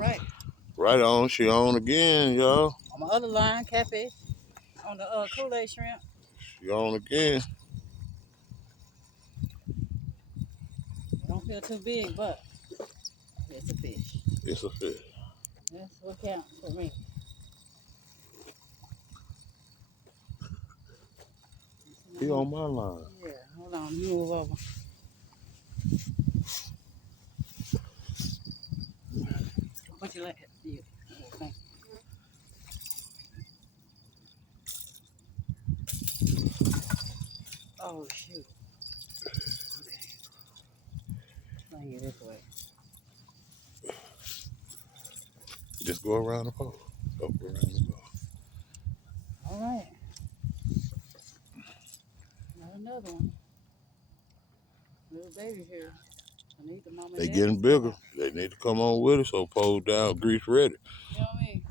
right. Right on. She on again, y'all. On my other line, catfish. On the Kool-Aid shrimp. She on again. Don't feel too big, but it's a fish. It's a fish. That's what counts for me. He on my line. Yeah, hold on, move over. What you like? Yeah. Okay. Oh shoot. Okay. Bring it this way. Just go around the pole. Go around the pole. All right. Not another one. Little baby here. I need the mama and They daddy getting to come bigger. out. They need to come on with it. So pole down, grease ready. You know what I mean?